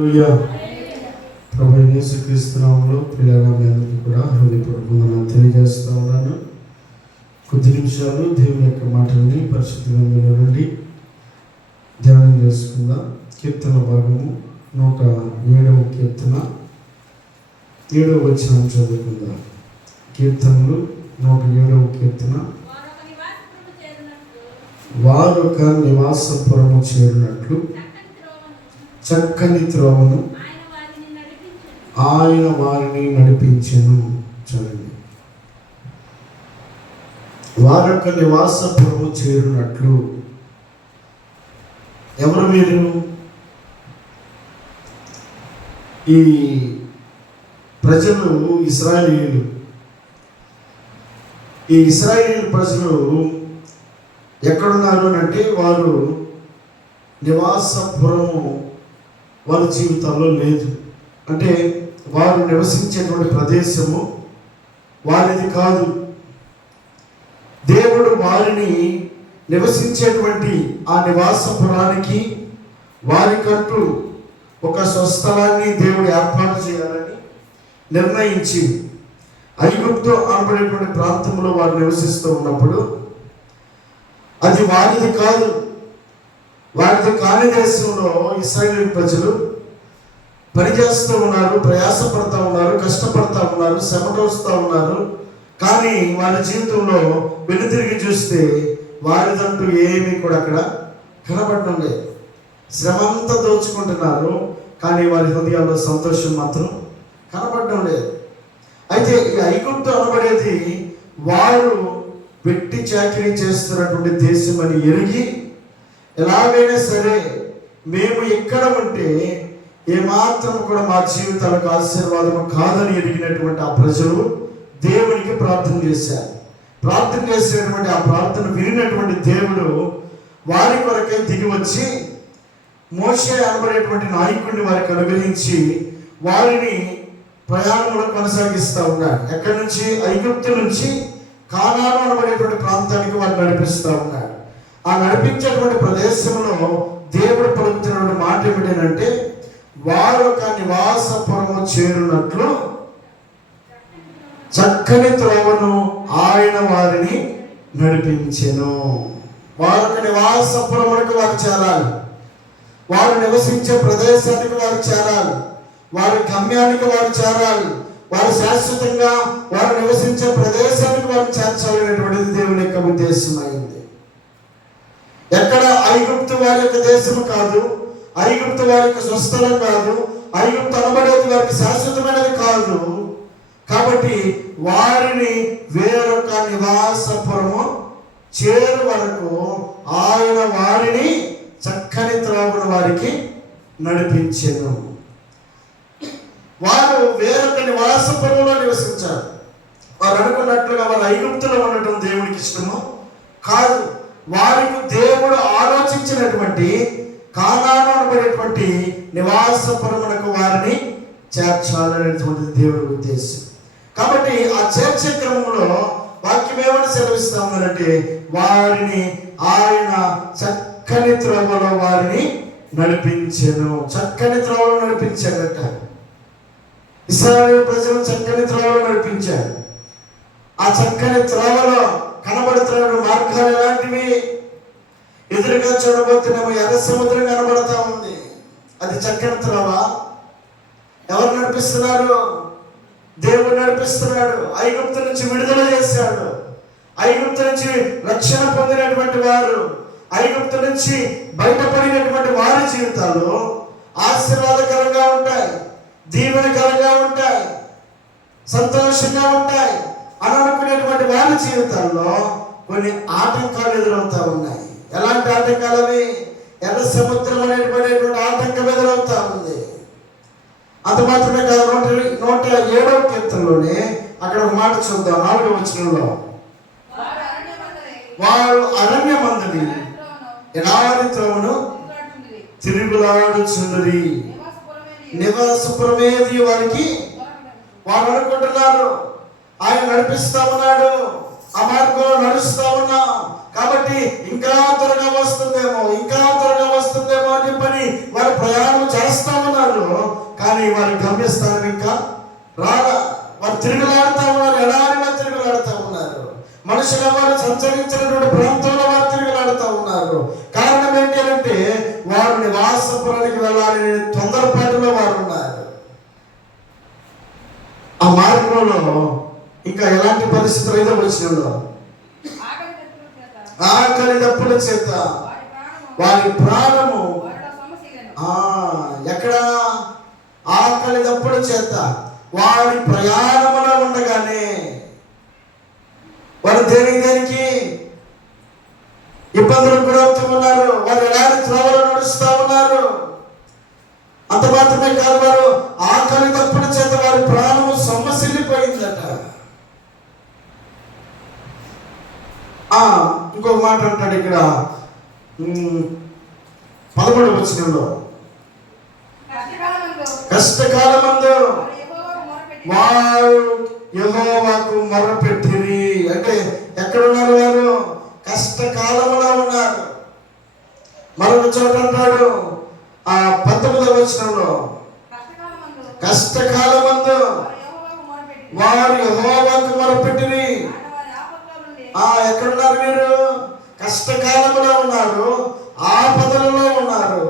ప్రభు యేసుక్రీస్తు నామములో ప్రియులారా మీ అందరికీ కూడా హృదయపూర్వకంగా తెలియజేస్తా ఉన్నాను. కొద్ది నిమిషాలు దేవుని యొక్క మాటల్ని పరిశుద్ధ గ్రంథంలో నుండి ధ్యానం చేసుకుందాం. కీర్తన భాగము 107వ కీర్తన 7వ వచనం చదువుకుందాం. కీర్తనలు 107వ కీర్తన. వారొక నివాసపురము చేరినట్లు చక్కని త్రోవను ఆయన వారిని నడిపించెను. చూడండి, వారొక నివాసపురము చేరినట్లు. ఎవరు మీరు? ఈ ప్రజలు ఇశ్రాయేలీయులు. ఈ ఇశ్రాయేలీయుల ప్రజలు ఎక్కడున్నారు అంటే వారు నివాసపురము వారి జీవితాల్లో లేదు. అంటే వారు నివసించేటువంటి ప్రదేశము వారిది కాదు. దేవుడు వారిని నివసించేటువంటి ఆ నివాసపురానికి వారికంటూ ఒక స్వస్థలాన్ని దేవుడు ఏర్పాటు చేయాలని నిర్ణయించి ఐగుప్తు అనబడేటువంటి ప్రాంతంలో వారు నివసిస్తూ ఉన్నప్పుడు అది వారిది కాదు. వారితో కాని దేశంలో ఇశ్రాయేలు ప్రజలు పనిచేస్తూ ఉన్నారు, ప్రయాసపడతా ఉన్నారు, కష్టపడతా ఉన్నారు, శ్రమటోస్తూ ఉన్నారు. కానీ వారి జీవితంలో వెనుతిరిగి చూస్తే వారిదంటూ ఏమీ కూడా అక్కడ కనబడడం లేదు. శ్రమంతా దోచుకుంటున్నారు, కానీ వారి హృదయాల్లో సంతోషం మాత్రం కనబడడం లేదు. అయితే ఈ ఐగుప్తు అనబడేది వారు వెట్టి చాకిరీ చేస్తున్నటువంటి దేశం అని ఎరిగి, ఎలాగైనా సరే మేము ఎక్కడ ఉంటే ఏమాత్రం కూడా మా జీవితాలకు ఆశీర్వాదము కాదని ఎరిగినటువంటి ఆ ప్రజలు దేవునికి ప్రార్థన చేశారు. ప్రార్థన చేసేటువంటి ఆ ప్రార్థన వినినటువంటి దేవుడు వారి కొరకే దిగి వచ్చి మోషే అనబడేటువంటి నాయకుడిని వారికి అనుగ్రహించి వారిని ప్రయాణంలో కొనసాగిస్తూ ఉన్నాడు. ఎక్కడి నుంచి? ఐగుప్తు నుంచి కానాను అనబడేటువంటి ప్రాంతానికి వారిని నడిపిస్తూ ఉన్నాడు. ఆ నడిపించేటువంటి ప్రదేశంలో దేవుడు పలుకుతున్న మాట ఏమిటంటే, వారు ఒక నివాసపురము చేరినట్లు చక్కని త్రోవను ఆయన వారిని నడిపించెను. వారొక నివాసపురములకు వారు చేరాలి. వారు నివసించే ప్రదేశానికి వారు చేరాలి. వారి గమ్యానికి వారు చేరాలి. వారు శాశ్వతంగా వారు నివసించే ప్రదేశానికి వారు చేర్చాలనేటువంటిది దేవుని యొక్క ఉద్దేశం అయింది. ఎక్కడ? ఐగుప్తు వారి యొక్క దేశము కాదు, ఐగుప్తు వారి యొక్క స్వస్థలం కాదు, ఐగుప్తు అనబడేది వారికి శాశ్వతమైనది కాదు. కాబట్టి వారిని వేరొక నివాసపురము చేరు వరకు ఆయన వారిని చక్కని త్రోవను వారికి నడిపించెను. వారు వేరొక నివాసపురంలో నివసించారు. వారు అనుకున్నట్లుగా వారు ఐగుప్తులో ఉండటం దేవునికి ఇష్టము కాదు. వారికి దేవుడు ఆలోచించినటువంటి కానాను అనబడేటువంటి నివాసపురమునకు వారిని చేర్చాలనేటువంటిది దేవుడి ఉద్దేశం. కాబట్టి ఆ చేర్చే క్రమంలో వాక్యం ఏమని సెలవిస్తా ఉందంటే, వారిని ఆయన చక్కని త్రోవలో వారిని నడిపించెను. చక్కని త్రోవలో నడిపించాడట. ఇశ్రాయేలు ప్రజలు చక్కని త్రోవలో నడిపించారు. ఆ చక్కని త్రోవలో కనబడుతున్న మార్గాలు ఎలాంటివి? ఎదురుగా చూడబోతున్నాము ఎర్ర సముద్రం కనబడతా ఉంది. అది చక్కని త్రోవ. ఎవరు నడిపిస్తున్నారు? దేవుడు నడిపిస్తున్నాడు. ఐగుప్తు నుంచి విడుదల చేశాడు. ఐగుప్తు నుంచి రక్షణ పొందినటువంటి వారు, ఐగుప్తు నుంచి బయటపడినటువంటి వారి జీవితాలు ఆశీర్వాదకరంగా ఉంటాయి, దీవెనకరంగా ఉంటాయి, సంతోషంగా ఉంటాయి అని అనుకునేటువంటి వారి జీవితాల్లో కొన్ని ఆటంకాలు ఎదురవుతా ఉన్నాయి. ఎలాంటి ఆటంకాలు అవి? ఎర్ర సముద్రం అనేటువంటి ఆటంకం ఎదురవుతా ఉంది. అంత మాత్రమే కాదు, 107వ కీర్తనలోనే అక్కడ ఒక మాట చూద్దాం. 4వ వచనంలో, వారు అరణ్యమందుని ఎడారి త్రోవను తిరుగులాడుచుండిరి. నివాసపురమేది వారికి. వారు అనుకుంటున్నారు ఆయన నడిపిస్తా ఉన్నాడు, ఆ మార్గంలో నడుస్తా ఉన్నా. కాబట్టి ఇంకా త్వరగా వస్తుందేమో, ఇంకా త్వరగా వస్తుందేమో అని చెప్పని వారు ప్రయాణం చేస్తా ఉన్నారు. కానీ వారి గమ్యస్థానం ఇంకా రాలా. వారు తిరుగులాడుతూ ఉన్నారు, ఎడారిలో తిరుగులాడుతూ ఉన్నారు. మనుషుల వారు సంచరించినటువంటి ప్రాంతంలో వారు తిరుగులాడుతూ ఉన్నారు. కారణం ఏంటి అంటే వారు నివాసపురానికి వెళ్ళాలని తొందరపాటులో వారు ఉన్నారు. ఆ మార్గంలో ఇంకా ఎలాంటి పరిస్థితులు అయితే వచ్చినాడో, ఆకలి దప్పుల చేత వారి ప్రాణము ఎక్కడ, ఆకలి దప్పుల చేత వారి ప్రయాణంలో ఉండగానే వారు దేనికి ఇబ్బందులకు గురవుతూ ఉన్నారు. వారు ఎలాంటి త్రోవలో నడుస్తూ ఉన్నారు. అంత మాత్రమే కాదు, వారు ఆకలి దప్పుల చేత వారి ప్రాణము సొమ్మసిల్లిపోయిందట. ఇంకొక మాట అంటాడు ఇక్కడ 11వ వచనంలో, కష్టకాలమందు వారు యెహోవాకు మొరపెట్టిరి. అంటే ఎక్కడున్నారు వారు? కష్టకాలంలో ఉన్నారు. మరొక చోట అంటాడు 19వ వచనంలో, కష్టకాలమందు వారు యెహోవాకు మొరపెట్టిరి. ఎక్కడున్నారు మీరు? కష్టకాలంలో ఉన్నారు, ఆపదలలో ఉన్నారు.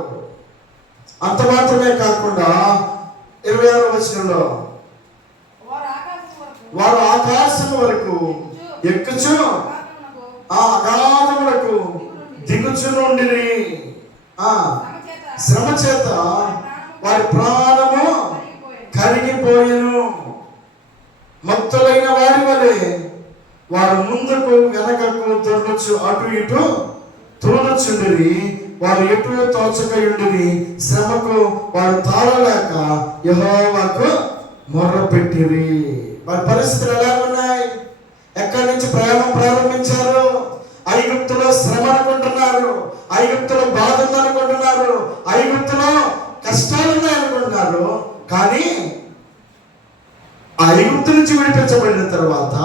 అంత మాత్రమే కాకుండా 26వ వచనంలో, వారు ఆకాశం వరకు ఎక్కుచు అగాధములకు దిగుచునుండిరి. శ్రమ చేత వారి ప్రాణము కరిగిపోయెను. మత్తులైన వారి వలె వారు ముందుకు వెనకకు దొరకచ్చు, అటు ఇటు తోలుచుండిరి. వారు ఎటు తోచకయుండిరి. శ్రమకు వారు తాళలేక యెహోవాకు మొర్రపెట్టిరి. వారి పరిస్థితులు ఎలా ఉన్నాయి? ఎక్కడి నుంచి ప్రయాణం ప్రారంభించారు? ఐగుప్తులో శ్రమ అనుకుంటున్నారు, ఐగుప్తులో బాధ ఉందనుకుంటున్నారు, ఐగుప్తులో కష్టాలు ఉన్నాయనుకుంటున్నారు. కానీ ఆ ఐగుప్తు నుంచి విడిపించబడిన తర్వాత,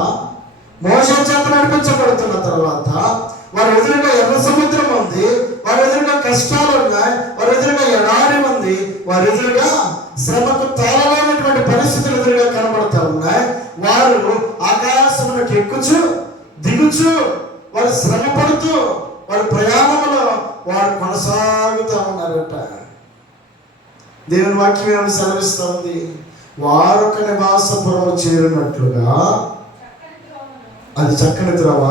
మోషే చేత నడిపించబడుతున్న తర్వాత, వారి ఎదురుగా ఎర్ర సముద్రం ఉంది, వారి ఎదురుగా కష్టాలు ఉన్నాయి, వారి ఎదురుగా ఎడారి ఉంది, వారి ఎదురుగా శ్రమకు తాళలేనటువంటి పరిస్థితులు ఎదురుగా కనబడుతూ ఉన్నాయి. వారు ఆకాశములకు ఎక్కుచు దిగుచు, వారు శ్రమ పడుతూ వారి ప్రయాణంలో వారు కొనసాగుతూ ఉన్నారట. దేవుని వాక్యం ఏమని సెలవిస్తూ ఉంది? వారొక నివాసపురం చేరినట్లుగా. అది చక్కని త్రోవ.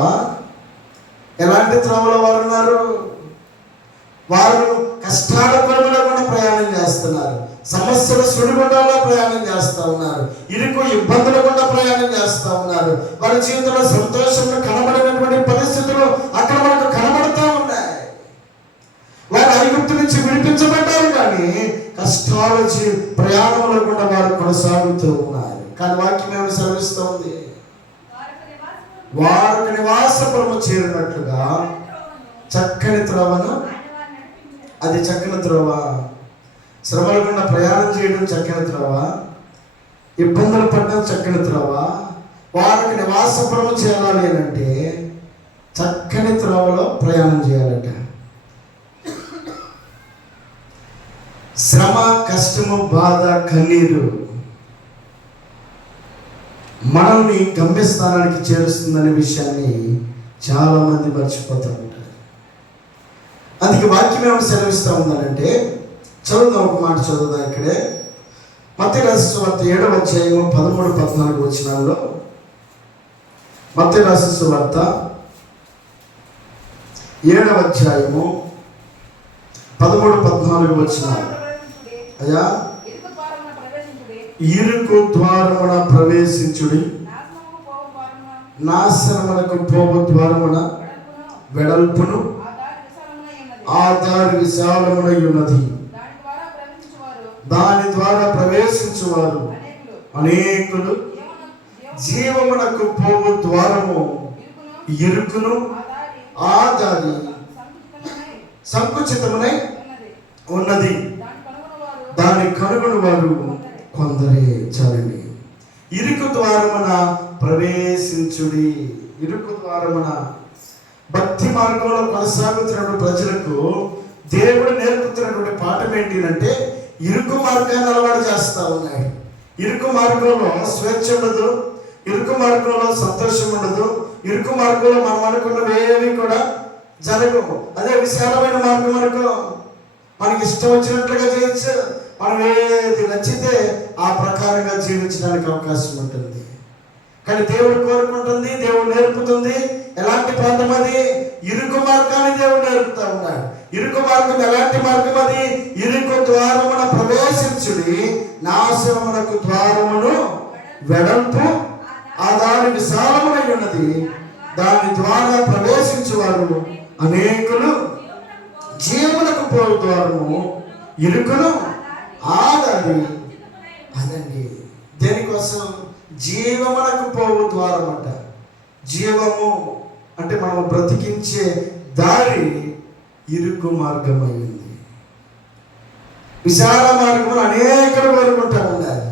ఎలాంటి త్రోవలో వారు ఉన్నారు? వారు కష్టాల కొరలో కూడా ప్రయాణం చేస్తున్నారు, సమస్యల సుడిగుండంలో ప్రయాణం చేస్తూ ఉన్నారు, ఇరుకు ఇబ్బందులు కూడా ప్రయాణం చేస్తూ ఉన్నారు. వారి జీవితంలో సంతోషంగా కనబడినటువంటి పరిస్థితులు అక్కడ మనకు కనబడుతూ ఉన్నాయి. వారు ఐగుప్తు నుంచి విడిపించబడ్డారు, కానీ కష్టాల ప్రయాణంలో కూడా వారు కొనసాగుతూ ఉన్నారు. కానీ వాక్యం ఏమి సెలవిస్తూ ఉంది? వారికి నివాసపురము చేరినట్లుగా చక్కని త్రోవను. అది చక్కని త్రోవ. శ్రమల గుండా ప్రయాణం చేయడం చక్కని త్రోవ, ఇబ్బందులు పడడం చక్కని త్రోవ. వారికి నివాసపురము చేయాలి అంటే చక్కని త్రోవలో ప్రయాణం చేయాలట. శ్రమ, కష్టము, బాధ, కన్నీరు మనల్ని గమ్యస్థానానికి చేరుస్తుందనే విషయాన్ని చాలా మంది మర్చిపోతూ ఉంటారు. అందుకే వాక్యం ఏమైనా సెలవిస్తూ ఉందనంటే, చదువుదాం, ఒక మాట చదువుదాం. ఇక్కడే మత్తయి రాసిన సువార్త 7వ అధ్యాయము 13-14 వచనాల్లో, మత్తయి రాసిన సువార్త 7వ అధ్యాయము 13-14 వచనాలు. అయ్యా, ఇరుకు ద్వారమున ప్రవేశించుడి, నాశనమునకు పోవు ద్వారమున వెడల్పును, ఆ దారి విశాలమునై ఉన్నది, దాని ద్వారా ప్రవేశించువారు అనేకులు. జీవమునకు పోవు ద్వారము ఇరుకును, ఆ దారి సంకుచితమునై ఉన్నది, దాని కనుగొని వారు కొందరే. చాలండి. ఇరుకు ద్వారమున ప్రవేశించుడి. ఇరుకు ద్వారమున. భక్తి మార్గంలో కొనసాగుతున్న ప్రజలకు దేవుడు నేర్పుతున్నటువంటి పాఠం ఏంటి అంటే, ఇరుకు మార్గాన్ని అలవాటు చేస్తా ఉన్నాయి. ఇరుకు మార్గంలో స్వేచ్ఛ ఉండదు, ఇరుకు మార్గంలో సంతోషం ఉండదు, ఇరుకు మార్గంలో మనం అనుకున్నవి ఏవి కూడా జరగవు. అదే విశాలమైన మార్గం అనుకో, మనకి ఇష్టం వచ్చినట్లుగా చేయొచ్చు, మనం ఏది నచ్చితే ఆ ప్రకారంగా జీవించడానికి అవకాశం ఉంటుంది. కానీ దేవుడు కోరుకుంటుంది, దేవుడు నేర్పుతుంది ఎలాంటి పాఠం అది? ఇరుకు మార్గాన్ని దేవుడు నేర్పుతా ఉన్నాడు. ఇరుకు మార్గం ఎలాంటి మార్గం అది? ఇరుకు ద్వారమున ప్రవేశించుడి, నాశనమునకు ద్వారమును వెడల్పు, ఆ దాని విశాలమునై ఉన్నది, దాని ద్వారా ప్రవేశించువారు అనేకులు. జీవమునకు పోవు ద్వారము ఇరుకును, ఆదారి. అదండి దేనికోసం? జీవమునకు పోవు ద్వారం అంట. జీవము అంటే మనం బ్రతికించే దారి ఇరుకు మార్గమైంది. విశాల మార్గంలో అనేకలు కోరుకుంటా ఉండాలి.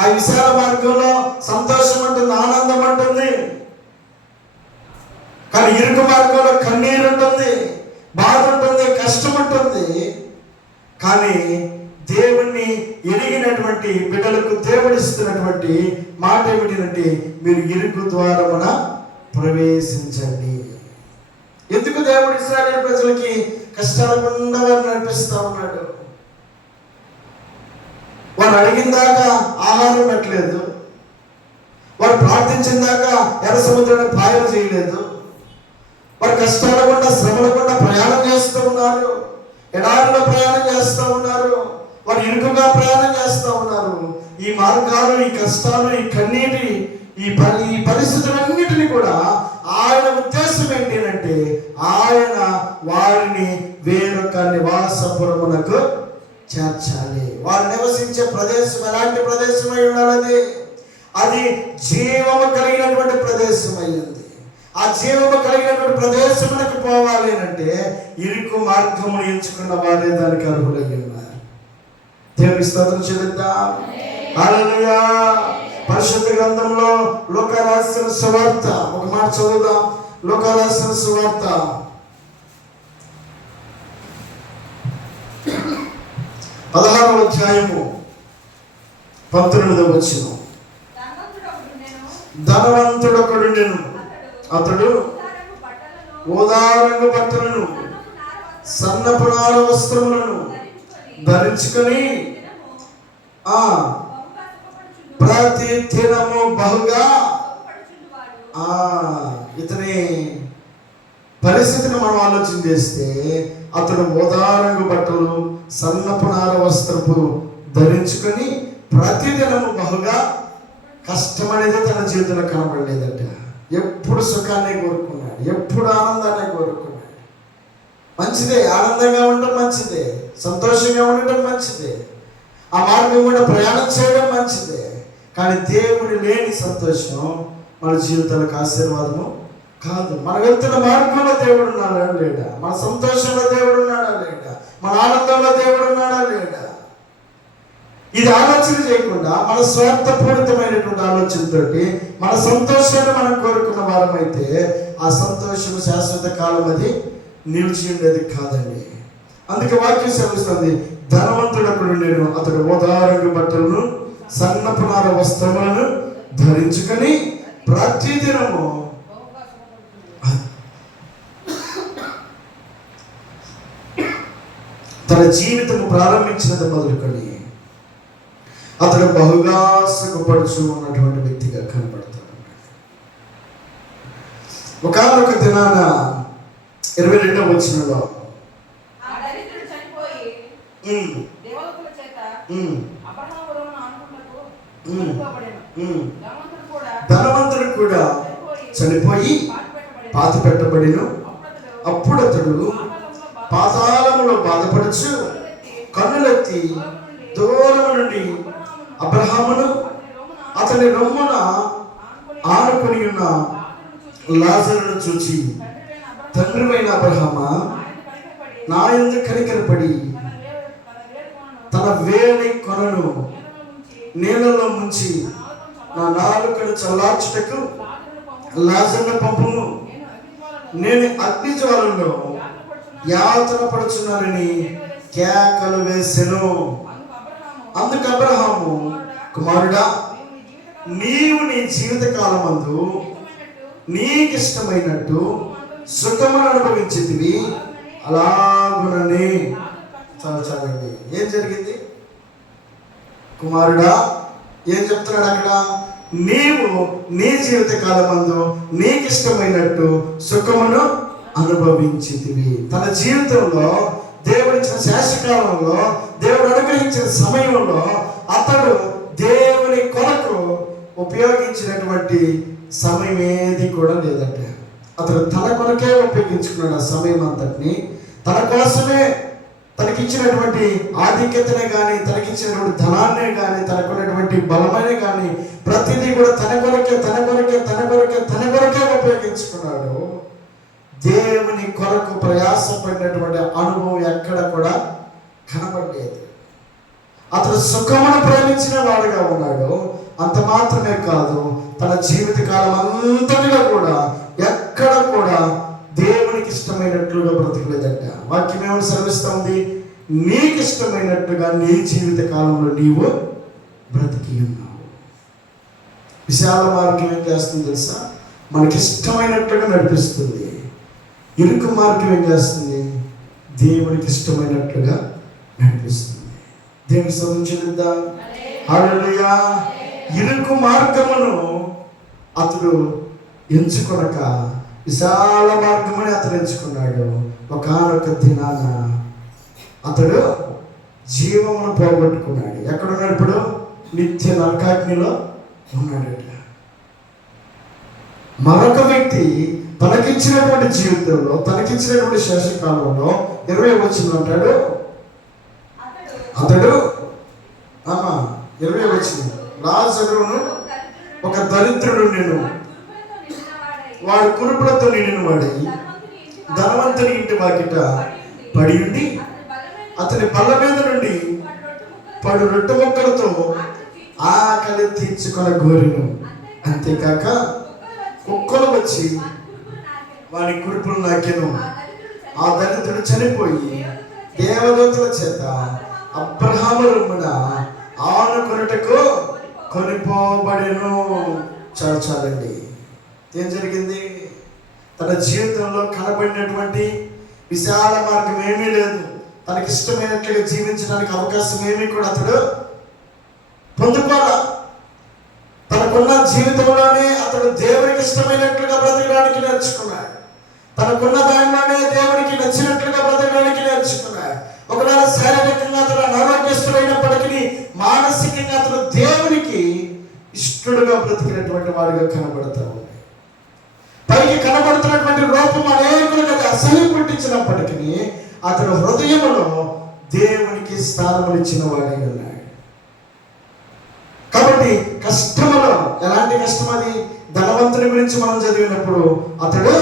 ఆ విశాల మార్గంలో సంతోషం ఉంటుంది, ఆనందం ఉంటుంది. కానీ ఇరుకు మార్గంలో కన్నీరు ఉంటుంది, బాధ ఉంటుంది, కష్టం ఉంటుంది. కానీ దేవుణ్ణి ఎరిగినటువంటి బిడ్డలకు దేవుడు ఇస్తున్నటువంటి మాట ఏమిటంటే, మీరు ఇరుకు ద్వారమున ప్రవేశించండి. ఎందుకు దేవుడు ఇశ్రాయేలు ప్రజలకి కష్టాలకుండా వారు నడిపిస్తా ఉన్నాడు? వారు అడిగిన దాకా ఆహారం పెట్టలేదు, వారు ప్రార్థించిన దాకా ఎర్ర సముద్రాన్ని పాయలు చేయలేదు, వారు కష్టాల గుండా శ్రమల గుండా ప్రయాణం చేస్తూ ఉన్నారు, ఎడారిలో ప్రయాణం చేస్తూ ఉన్నారు, వారు ఇరుకుగా ప్రయాణం చేస్తూ ఉన్నారు. ఈ మార్గాలు, ఈ కష్టాలు, ఈ కన్నీటి, ఈ పరిస్థితులన్నిటినీ కూడా ఆయన ఉద్దేశం ఏంటి అంటే, ఆయన వారిని వేరొక నివాసపురమునకు చేర్చాలి. వారు నివసించే ప్రదేశం ఎలాంటి ప్రదేశం అయి ఉండాలి? అది జీవము కలిగినటువంటి ప్రదేశం అయ్యింది. ఆ జీవము కలిగినటువంటి ప్రదేశమునకు పోవాలి అంటే ఇరుకు మార్గము ఎంచుకున్న వారే దానికి అర్హులై ఉన్నారు. దేవుని స్తోత్రం చెల్లిద్దాం. హల్లెలూయా. పరిశుద్ధ గ్రంథంలో లూకా రాసిన సువార్త ఒక మాట చదువుదాం. లూకా రాసిన సువార్త 16వ అధ్యాయము 19వ వచనం. ధనవంతుడొకడుండెను, అతడు ఊదారంగు బట్టలను, సన్నపు నార వస్త్రములను ధరించుకొని ప్రతి దినము బహుగా. ఇతని పరిస్థితిని మనం ఆలోచన చేస్తే, అతడు ఊదారంగు బట్టలు, సన్నపు నార వస్త్రపు ధరించుకొని ప్రతిదినము బహుగా కష్టం అనేది తన జీవితంలో కనబడలేదట. ఎప్పుడు సుఖాన్ని కోరుకున్నాడు, ఎప్పుడు ఆనందాన్ని కోరుకున్నాడు. మంచిదే, ఆనందంగా ఉండడం మంచిదే, సంతోషంగా ఉండడం మంచిదే, ఆ మార్గం కూడా ప్రయాణం చేయడం మంచిదే. కానీ దేవుడు లేని సంతోషం మన జీవితాలకు ఆశీర్వాదము కాదు. మనం వెళ్తున్న మార్గంలో దేవుడు ఉన్నాడా లేడా? మన సంతోషంలో దేవుడు ఉన్నాడా లేడా? మన ఆనందంలో దేవుడు ఉన్నాడా లేడా? ఇది ఆలోచన చేయకుండా మన స్వార్థపూరితమైనటువంటి ఆలోచనతోటి మన సంతోషాన్ని మనం కోరుకున్న వారమైతే ఆ సంతోషం శాశ్వత కాలం అది నిలిచి ఉండేది కాదండి. అందుకే వాక్యం సెలవిస్తుంది, ధనవంతుడొకడుండెను, అతడు ఊదారంగు బట్టలను, సన్నపు నార వస్త్రములను ధరించుకొని ప్రతిదినము తన జీవితం ప్రారంభించినది మొదలుకొని అతడు బహుగా సుఖపడుచు ఉన్నటువంటి వ్యక్తిగా కనబడతాడు. ఒకనొక దినాన 22వ వచనంలో ధనవంతుడు కూడా చనిపోయి పాతి పెట్టబడిను. అప్పుడు అతడు పాతాళములో బాధపడుచు కన్నులెత్తి దూరము నుండి అబ్రహామును అతని రొమ్మున ఆనుకుని ఉన్న లాజరును చూచి, తండ్రివైన అబ్రహామా, నా యందు కనికరపడి తన వేలి కొనను నీళ్ళలో ముంచి నా నాలుకను చల్లార్చుటకు లాజరును పంపుము. నేను అగ్ని జ్వాలలో యాతన పడుచున్నానని కేకలు వేసెను. అందుకు అబ్రహాము, కుమారుడా, నీవు నీ జీవిత కాలమందు నీకిష్టమైనట్టు సుఖమును అనుభవించితివి, అలాగునని. చదవండి ఏం జరిగింది. కుమారుడా ఏం చెప్తున్నాడు అక్కడ? నీవు నీ జీవిత కాలమందు నీకిష్టమైనట్టు సుఖమును అనుభవించితివి. తన జీవితంలో దేవుడిచ్చిన శాశ్వతకాలంలో, దేవుడు అనుగ్రహించిన సమయంలో అతడు దేవుని కొరకు ఉపయోగించినటువంటి సమయం ఏది కూడా లేదంట. అతడు తన కొరకే ఉపయోగించుకున్నాడు. ఆ సమయం అంతటిని తన కోసమే, తనకిచ్చినటువంటి ఆధిక్యతనే కానీ, తనకిచ్చినటువంటి ధనాన్నే కానీ, తనకున్నటువంటి బలమనే కానీ ప్రతిదీ కూడా తన కొరకే ఉపయోగించుకున్నాడు. దేవుని కొరకు ప్రయాసపడినటువంటి అనుభవం ఎక్కడ కూడా కనబడలేదు. అతడు సుఖమును ప్రేమించిన వాడుగా ఉన్నాడు. అంత మాత్రమే కాదు, తన జీవిత కాలం అంతటిలో కూడా ఎక్కడ కూడా దేవునికి ఇష్టమైనట్లుగా బ్రతకలేదంట. వాక్యం ఏమని సెలవిస్తుంది? నీకు ఇష్టమైనట్టుగా నీ జీవిత కాలంలో నీవు బ్రతికి ఉన్నావు. విశాల మార్గం ఏం చేస్తుంది తెలుసా? మనకిష్టమైనట్టుగా నడిపిస్తుంది. ఇరుకు మార్గం ఏం చేస్తుంది? దేవునికి ఇష్టమైనట్టుగా నడిపిస్తుంది. దేవుని స్తోత్రం చెల్లిద్దాం. హల్లెలూయా. ఇరుకు మార్గమును అతడు ఎంచుకొనక విశాల మార్గమని అతడు ఎంచుకున్నాడు. ఒకానొక దినాన అతడు జీవమును పోగొట్టుకున్నాడు. ఎక్కడున్నాడు ఇప్పుడు? నిత్య నరకాగ్నిలో ఉన్నాడట. మరొక వ్యక్తి తనకిచ్చినటువంటి జీవితంలో, తనకిచ్చినటువంటి శేషకాలంలో 20 వచనం అంటాడు, అతడు 20 వచనం, లాజరును ఒక దరిద్రుడు నేను, వాడు కురుపులతో నిండిన వాడై ధనవంతుని ఇంటి వాకిట పడి ఉండి అతని బల్ల మీద నుండి పడు రొట్టె ముక్కలతో ఆకలి తీర్చుకొన గోరెను. అంతేకాక కుక్కలు వచ్చి వాడి కురుపులు నాకెను. ఆ దరిద్రుడు చనిపోయి దేవదూతల చేత అబ్రహాము రొమ్మున ఆనుకొనుటకు కొనిపోబడెను. చాలండి. ఏం జరిగింది? తన జీవితంలో కనబడినటువంటి విశాల మార్గం ఏమీ లేదు. తనకి ఇష్టమైనట్లుగా జీవించడానికి అవకాశం ఏమీ కూడా అతడు పొందుకోవాలి. తనకున్న జీవితంలోనే అతడు దేవునికి ఇష్టమైనట్లుగా బ్రతకడానికి నేర్చుకున్నాడు. తనకున్న దానిలోనే దేవునికి నచ్చినట్లుగా బ్రతకడానికి నేర్చుకున్నాడు. ఒకవేళ శారీరకంగా అతడు అనారోగ్యస్తుడైనప్పటికీ మానసికంగా అతడు దేవునికి ఇష్టడుగా బ్రతికినటువంటి వాడిగా కనబడతా ఉంది. పైకి కనబడుతున్నటువంటి రూపం అనేకులకు అసహ్యం పుట్టించినప్పటికీ అతడు హృదయంలో దేవునికి స్థానమునిచ్చిన వాడై ఉన్నాడు. కాబట్టి కష్టములో ఎలాంటి కష్టం అది? ధనవంతుని గురించి మనం చదివినప్పుడు అతడు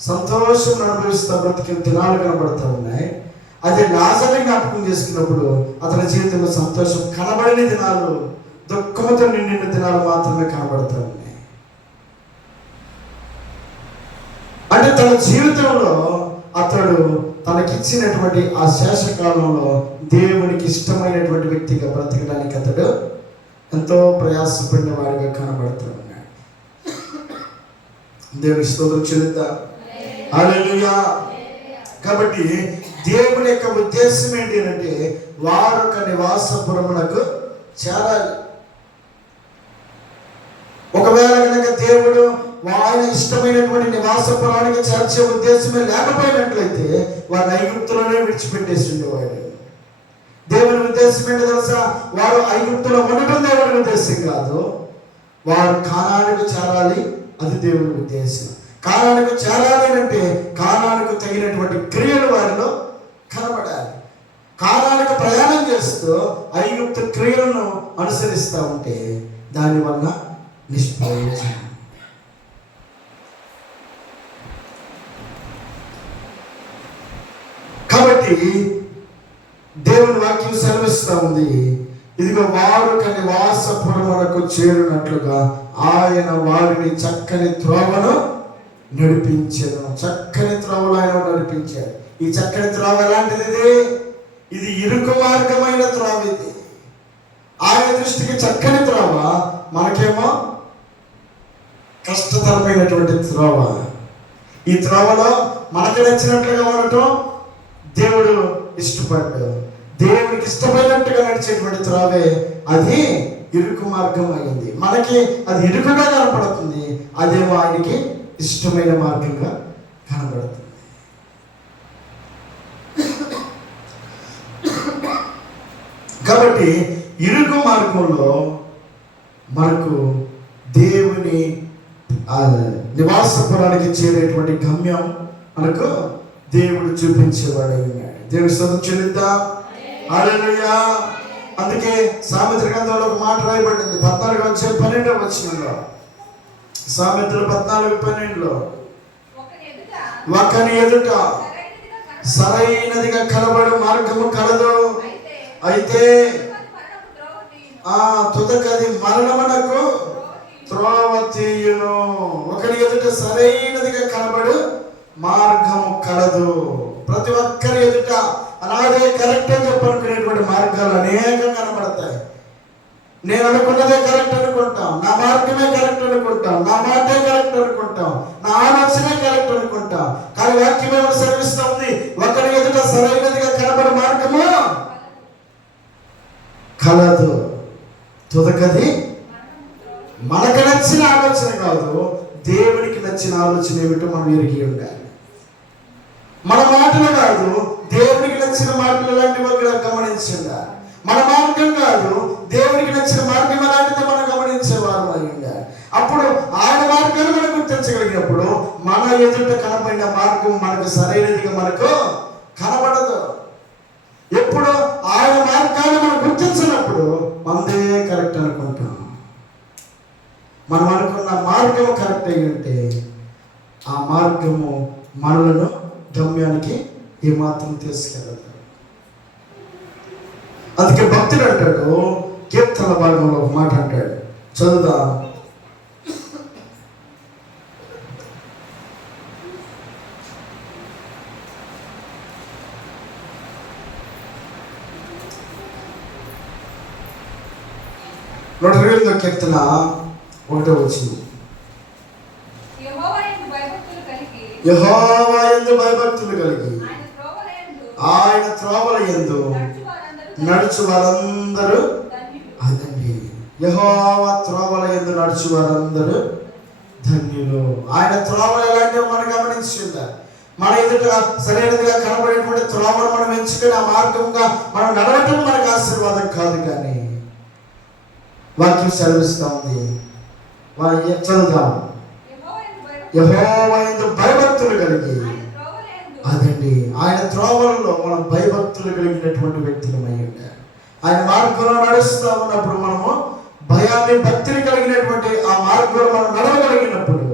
సంతోషం అనుభవిస్తూ బ్రతికిన దినాలు కనబడుతూ ఉన్నాయి. అదే లాజరుని జ్ఞాపకం చేసుకున్నప్పుడు అతని జీవితంలో సంతోషం కనబడని దినాలు, దుఃఖంతో నిండిన దినాలు మాత్రమే కనబడుతూ ఉన్నాయి. అంటే తన జీవితంలో అతడు తనకిచ్చినటువంటి ఆ శేషకాలంలో దేవునికి ఇష్టమైనటువంటి వ్యక్తిగా బ్రతకడానికి అతడు ఎంతో ప్రయాసపడిన వాడిగా కనబడుతూ ఉన్నాడు. దేవుని స్తోత్రం చెల్లిద్దాం. హల్లెలూయా. కాబట్టి దేవుని యొక్క ఉద్దేశం ఏంటి అంటే వారొక నివాసపురమునకు చేరాలి. ఒకవేళ కనుక దేవుడు ఆయన ఇష్టమైనటువంటి నివాసపురానికి చేర్చే ఉద్దేశమే లేకపోయినట్లయితే వారు ఐగుప్తులోనే విడిచిపెట్టేసి ఉండేవాడు. దేవుని ఉద్దేశం ఏంటి తెలుసా? వారు ఐగుప్తులో ఉండటం దేవుని ఉద్దేశం కాదు, వారు కానానికి చేరాలి. అది దేవుని ఉద్దేశం. కానానికి చేరాలి అంటే కానానికి తగినటువంటి క్రియలు వారిలో కనబడాలి. కానానికి ప్రయాణం చేస్తూ ఐగుప్తు క్రియలను అనుసరిస్తూ ఉంటే దానివల్ల నిష్ప్రయోజనం. కాబట్టి దేవుని వాక్యం సెలవిస్తూ ఉంది, ఇదిగో వారొక నివాసపురమునకు చేరినట్లుగా ఆయన వారిని చక్కని త్రోవను నడిపించెను. చక్కని త్రోవలు ఆయన నడిపించారు. ఈ చక్కని త్రోవ ఎలాంటిది? ఇది ఇరుకు మార్గమైన త్రోవ. ఇది ఆయన దృష్టికి చక్కని త్రోవ, మనకేమో కష్టతరమైనటువంటి త్రోవ. ఈ త్రోవలో మనకు నచ్చినట్లుగా ఉండటం దేవుడు ఇష్టపడ్డాడు. దేవుడికి ఇష్టమైనట్టుగా నడిచేటువంటి త్రోవే అది ఇరుకు మార్గం అయింది. మనకి అది ఇరుకుగా కనపడుతుంది, అదేమో ఆయనకి ఇష్టమైన మార్గంగా కనబడుతుంది. కాబట్టి ఇరుకు మార్గంలో మనకు దేవుని నివాసపురానికి చేరేటువంటి గమ్యం మనకు దేవుడు చూపించేవాడు ఉన్నాడు. దేవుని స్తోత్రం చెల్లిద్దాం. హల్లెలూయా. అందుకే సామెతల గ్రంథంలో ఒక మాట రాయబడింది 14:12 వచనంలో. సామెతలు 14:12 ఒకని ఎదుట సరైనదిగా కనబడు మార్గము కలదు, అయితే తుదకది మరణమునకు త్రోవ తీయును. ఒకరి ఎదుట సరైనదిగా కనబడు మార్గము కలదు. ప్రతి ఒక్కరి ఎదుట అలాగే కరెక్ట్ అని చెప్పనుకునేటువంటి మార్గాలు అనేకంగా కనబడతాయి. నేను అనుకున్నదే కరెక్ట్ అనుకుంటాం, నా మార్గమే కరెక్ట్ అనుకుంటాం, నా మాటే కరెక్ట్ అనుకుంటాం, నా ఆలోచనే కరెక్ట్ అనుకుంటాం. కానీ వాక్యం ఏమైనా సెలవిస్తూ ఉంది, ఒకరి ఎదుట సరైనదిగా కనబడే మార్గము కలదు, తుదకది మనకు నచ్చిన ఆలోచన కాదు, దేవునికి నచ్చిన ఆలోచన ఏమిటో మనం ఎరిగి ఉండాలి. మన మాటలు కాదు, దేవునికి నచ్చిన మాటలు ఎలాంటివి గమనించి ఉండాలి. మన మార్గం కాదు, దేవునికి నచ్చిన మార్గం ఎలాంటిదో మనం గమనించేవారు అయి ఉండాలి. అప్పుడు ఆయన మార్గాన్ని మనం గుర్తించగలిగినప్పుడు మన ఎదుట కనబడిన మార్గం మనకు సరైనదిగా మనకు కనబడదు. ఎప్పుడు ఆయన మార్గాన్ని మనం గుర్తించినప్పుడు మనదే కరెక్ట్ అనుకుంటాం. మనం అనుకున్న మార్గం కరెక్ట్ అయి ఉంటే ఆ మార్గము మనలను గమ్యానికి ఏమాత్రం తీసుకెళ్ళదు. అందుకే భక్తుడు అంటాడు, కీర్తన భాగంలో ఒక మాట అంటాడు, చదువుదా. నూట 28వ కీర్తన 1వ వచనం. యెహోవా యందు భయభక్తులు కలిగి ఆయన త్రోవల యందు నడుచు వారందరూ అదండి. యెహోవా త్రోవల యందు నడుచు వారందరూ ధన్యులు. ఆయన త్రోవలు ఎలాంటివి మనం గమనించిందా? మన ఎదుట సరైనదిగా కనబడేటువంటి త్రోవను మనం ఎంచుకుని ఆ మార్గంగా మనం నడవటం మనకు ఆశీర్వాదం కాదు. కానీ వాక్యం సెలవిస్తూ ఉంది, చదువుదాం. యెహోవా యందు భయభక్తులు కలిగి అదండి, ఆయన త్రోవలలో మనం భయభక్తులు కలిగినటువంటి వ్యక్తులమై ఉంటారు. ఆయన మార్గంలో నడుస్తూ ఉన్నప్పుడు మనము భయాన్ని భక్తిని కలిగినటువంటి ఆ మార్గంలో మనం నడవగలిగినప్పుడు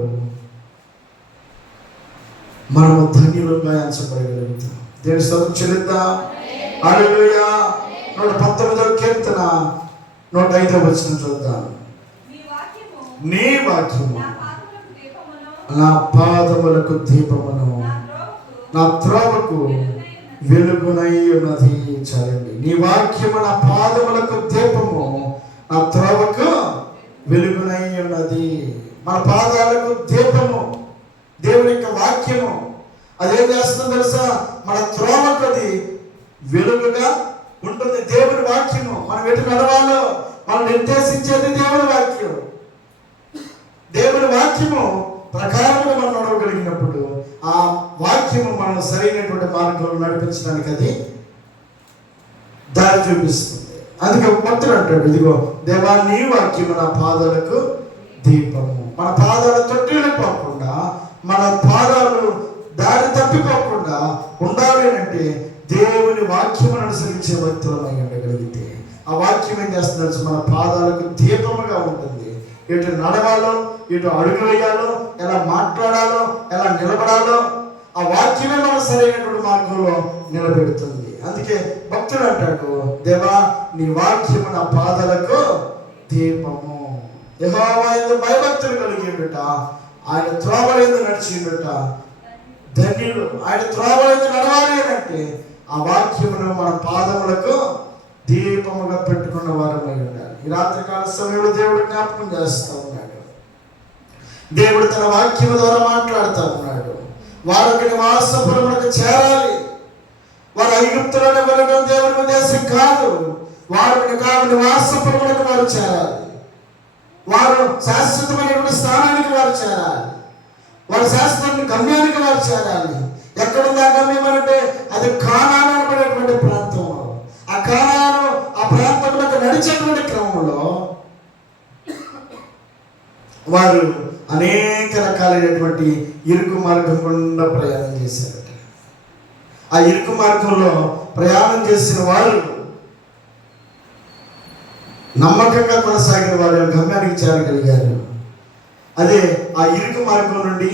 మనము ధన్యులుగా ఎంచబడగలుగుతాం. దేవుని స్తోత్రం చెల్లిద్దాం. హల్లెలూయా. 119వ కీర్తన 105వ వచనం చూద్దాం. నీ వాక్యము నా పాదములకు దీపమును, నా త్రోవకు వెలుగునై ఉన్నది. చాలండి. నీ వాక్యము నా పాదములకు దీపము, నా త్రోవకు వెలుగునై ఉన్నది. మన పాదాలకు దీపము దేవుని యొక్క వాక్యము. అదేం చేస్తుందో తెలుసా? మన త్రోవకు అది వెలుగుగా ఉంటుంది. దేవుని వాక్యము మనం ఎటు నడవాలో మనం నిర్దేశించేది దేవుని వాక్యం. దేవుని వాక్యము ప్రకారంగా మనం నడవగలిగినప్పుడు ఆ వాక్యము మనం సరైనటువంటి మార్గంలో నడిపించడానికి అది దారి చూపిస్తుంది. అందుకే భక్తుడు అంటాడు, ఇదిగో దేవా నీ వాక్యము నా పాదాలకు దీపము. మన పాదాలు తొట్టిల్లిపోకుండా, మన పాదాలు దారి తప్పిపోకుండా ఉండాలి అంటే దేవుని వాక్యమును అనుసరించే భక్తులమై ఉండగలిగితే ఆ వాక్యం ఏం చేస్తున్నారు? మన పాదాలకు దీపముగా ఉంటుంది. ఎటు నడవాలో, ఎటు అడుగు వేయాలో, ఎలా మాట్లాడాలో, ఎలా నిలబడాలో ఆ వాక్యమే మన సరైనటువంటి మార్గంలో నిలబెడుతుంది. అందుకే భక్తుడు అంటాడు, దేవా నీ వాక్యము నా పాదాలకు దీపము. యెహోవా యందు భయభక్తులు కలిగిండుట, ఆయన త్రోవలందు నడిచిండుట ధన్యుడు. ఆయన త్రోవలందు నడవాలి అంటే ఆ వాక్యమును మన పాదములకు దీపముగా పెట్టుకున్న వారమై ఉండాలి. ఈ రాత్రికాల సమయంలో దేవుడు జ్ఞాపకం చేస్తూ ఉన్నాడు. దేవుడు తన వాక్యము ద్వారా మాట్లాడుతూ ఉన్నాడు. వారు నివాసపురములకు చేరాలి. వారు ఐగుప్తులను వెళ్ళడం దేవుని ఉద్దేశం కాదు. వారు నివాసపురములకు వారు చేరాలి. వారు శాశ్వతమైనటువంటి స్థానానికి వారు చేరాలి. వారు శాశ్వత గమ్యానికి వారు చేరాలి. ఎక్కడుంది ఆ గమ్యం అంటే అది కానాను అనబడేటువంటి ప్రాంతంలో, ఆ కానాను ఆ ప్రాంతంలోకి నడిచేటువంటి క్రమంలో వారు అనేక రకాలైనటువంటి ఇరుకు మార్గం గుండా ప్రయాణం చేశారట. ఆ ఇరుకు మార్గంలో ప్రయాణం చేసిన వారు నమ్మకంగా కొనసాగిన వారు గమ్యానికి చేరగలిగారు. అదే ఆ ఇరుకు మార్గం నుండి,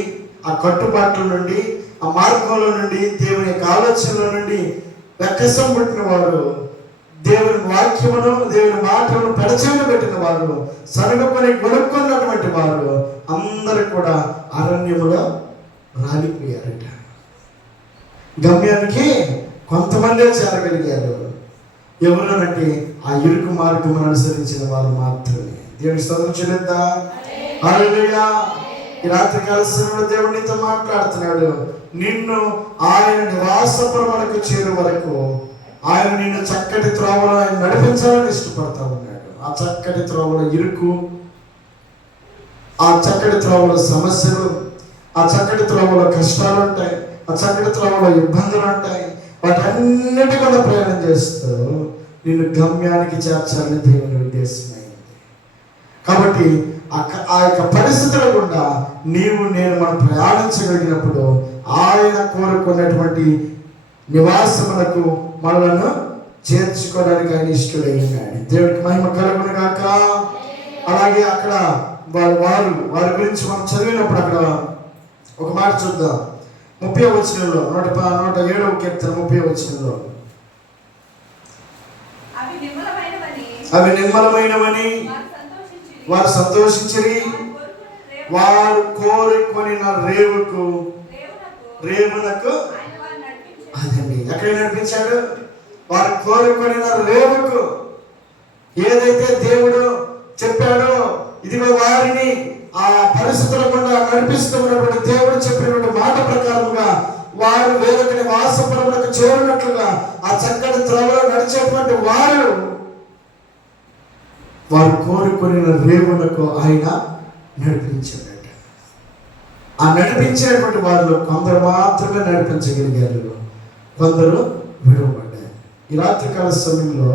ఆ కట్టుబాట్ల నుండి, ఆ మార్గంలో నుండి, దేవుని యొక్క ఆలోచనల నుండి వెక్కసం పుట్టిన వారు, దేవుని వాక్యమును దేవుని మాటలను పెడచెవిన పెట్టిన వారు, సనగకొని గొనుక్కున్నటువంటి వారు అందరూ కూడా అరణ్యములో రాలిపోయారట. గమ్యానికి కొంతమందే చేరగలిగారు. ఎవరనంటే ఆ ఇరుకు మార్గం అనుసరించిన వారు మాత్రమే. దేవుని స్తోత్రం చెల్లిద్దాం. హల్లెలూయా. ఈ రాత్రికాల సమయంలో దేవుడు నీతో మాట్లాడుతున్నాడు. నిన్ను ఆయన నివాసపురములకు చేరు వరకు ఆయన నిన్ను చక్కటి త్రోవలో ఆయన నడిపించాలని ఇష్టపడతా ఉన్నాడు. ఆ చక్కటి త్రోవలో ఇరుకు, ఆ చక్కటి త్రోవలో సమస్యలు, ఆ చక్కటి త్రోవలో కష్టాలు ఉంటాయి, ఆ చక్కటి త్రోవలో ఇబ్బందులు ఉంటాయి. వాటన్నిటి కూడా ప్రయాణం చేస్తూ నిన్ను గమ్యానికి చేర్చాలని దేవుని ఉద్దేశమైంది. కాబట్టి ఆ యొక్క పరిస్థితుల గుండా నీవు నేను మనం ప్రయాణించగలిగినప్పుడు ఆయన కోరుకున్నటువంటి నివాసములకు మనలను చేర్చుకోవడానికి ఆయన ఇష్టడై ఉన్నాడు. దేవుడికి మహిమ కలుగును గాక. అలాగే అక్కడ వారి గురించి మనం చదివినప్పుడు అక్కడ ఒక మాట చూద్దాం. 30వ వచనంలో 107వ కీర్తన 30వ వచనంలో, అవి నిర్మలమైనవని వారు సంతోషించిరి, వారు కోరుకొనిన రేవునకు అదండి ఎక్కడ నడిపించాడు? వారు కోరుకొనిన రేవుకు. ఏదైతే దేవుడు చెప్పాడో, ఇదిగో వారిని ఆ పరిస్థితుల గుండా నడిపిస్తున్నటువంటి దేవుడు చెప్పినటువంటి మాట ప్రకారంగా వారు వేరొకరి వాసపురములకు చేరినట్లుగా ఆ చక్కటి త్రోవలో నడిచేటువంటి వారు కోరుకొనిన రేవులకు ఆయన నడిపించాడట. ఆ నడిపించేటువంటి వారిలో కొందరు మాత్రమే నడిపించగలిగారు, కొందరు విడవబడ్డారు. ఈ రాత్రికాల సమయంలో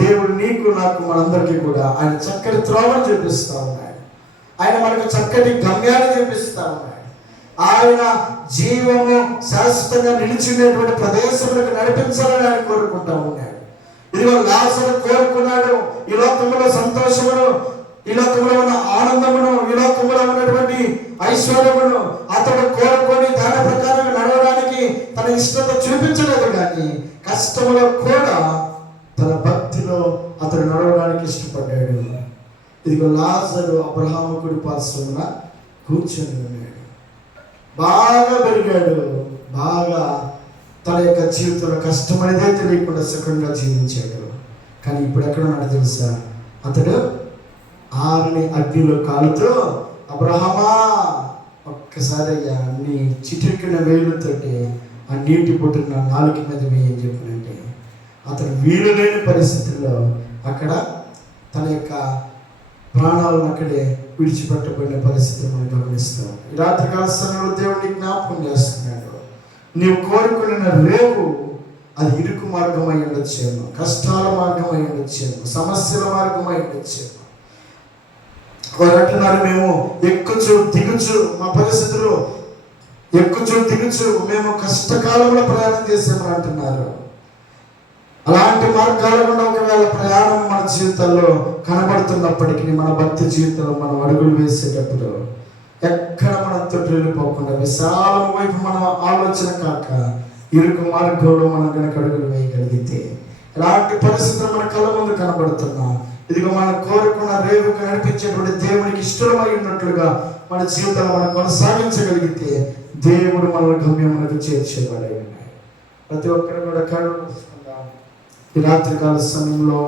దేవుడు నీకు నాకు మనందరికీ కూడా ఆయన చక్కటి త్రోవను చూపిస్తా ఉన్నాడు. ఆయన మనకు చక్కటి గమ్యాన్ని చూపిస్తా ఉన్నాడు. ఆయన జీవము శాశ్వతంగా నిలిచినటువంటి ప్రదేశములకు నడిపించాలని ఆయన కోరుకుంటా ఉన్నాడు. ఇదిగో లాజరు కోరుకున్నాడు ఈ లోకంలో సంతోషమును, ఈ లోకంలో ఉన్న ఆనందమును, ఈ లోకంలో ఉన్నటువంటి ఐశ్వర్యమును అతడు కోరుకొని దాని ప్రకారం నడవడానికి తన ఇష్టత చూపించలేదు. కానీ కష్టములో కూడా తన భక్తిలో అతడు నడవడానికి ఇష్టపడ్డాడు. ఇదిగో లాజరు అబ్రహాము కుడి పార్శ్వమున కూర్చొని ఉన్నాడు. బాగా పెరిగాడు, బాగా తన యొక్క జీవితంలో కష్టం అనేదే తెలియకుండా సుఖంగా జీవించాడు. కానీ ఇప్పుడు ఎక్కడ ఉన్నాడు తెలుసా? అతడు ఆరుని అగ్నిలో కాలుతో, అబ్రహామా ఒక్కసారి అయ్యా నీ చిటికిన వేలుతోటి ఆ నీటి బొట్టును నా నాలుక మీద వేయని చెప్పినంటే అతడు వీలు లేని పరిస్థితుల్లో అక్కడ తన యొక్క ప్రాణాలను అక్కడే విడిచిపెట్టబడిన పరిస్థితిని మనం గమనిస్తాం. ఈ రాత్రికాల సమయంలో దేవుడిని జ్ఞాపకం చేస్తున్నాడు. నీవు కోరుకున్న రేవు అది ఇరుకు మార్గం అయి ఉండొచ్చేమో, కష్టాల మార్గం అయి ఉండొచ్చేమో, సమస్యల మార్గం అయి ఉండొచ్చేమో. వారు అంటున్నారు, మేము ఎక్కుచు దిగుచు, మా పరిస్థితులు ఎక్కుచు దిగుచు మేము కష్టకాలంలో ప్రయాణం చేసామని అంటున్నారు. అలాంటి మార్గాల గుండా ఒకవేళ ప్రయాణం మన జీవితంలో కనబడుతున్నప్పటికీ, మన భక్తి జీవితంలో మనం అడుగులు వేసేటప్పుడు ఎక్కడ మనం తొట్టిల్లిపోకుండా విశాలం వైపు మన ఆలోచన కాక ఇరుకు మార్గంలో మనం కనుక అడుగులు వేయగలిగితే, ఎలాంటి పరిస్థితులు మన కళ్ళ ముందు కనబడుతున్నా, ఇదిగో మనం కోరుకున్న రేవుకు నడిపించేటువంటి దేవునికి ఇష్టమై ఉన్నట్లుగా మన జీవితాలు మనం కొనసాగించగలిగితే దేవుడు మన గమ్యమునకు చేర్చేవాడే. ప్రతి ఒక్కరు కూడా కళ్ళు మూసుకుందాం. ఈ రాత్రికాల సమయంలో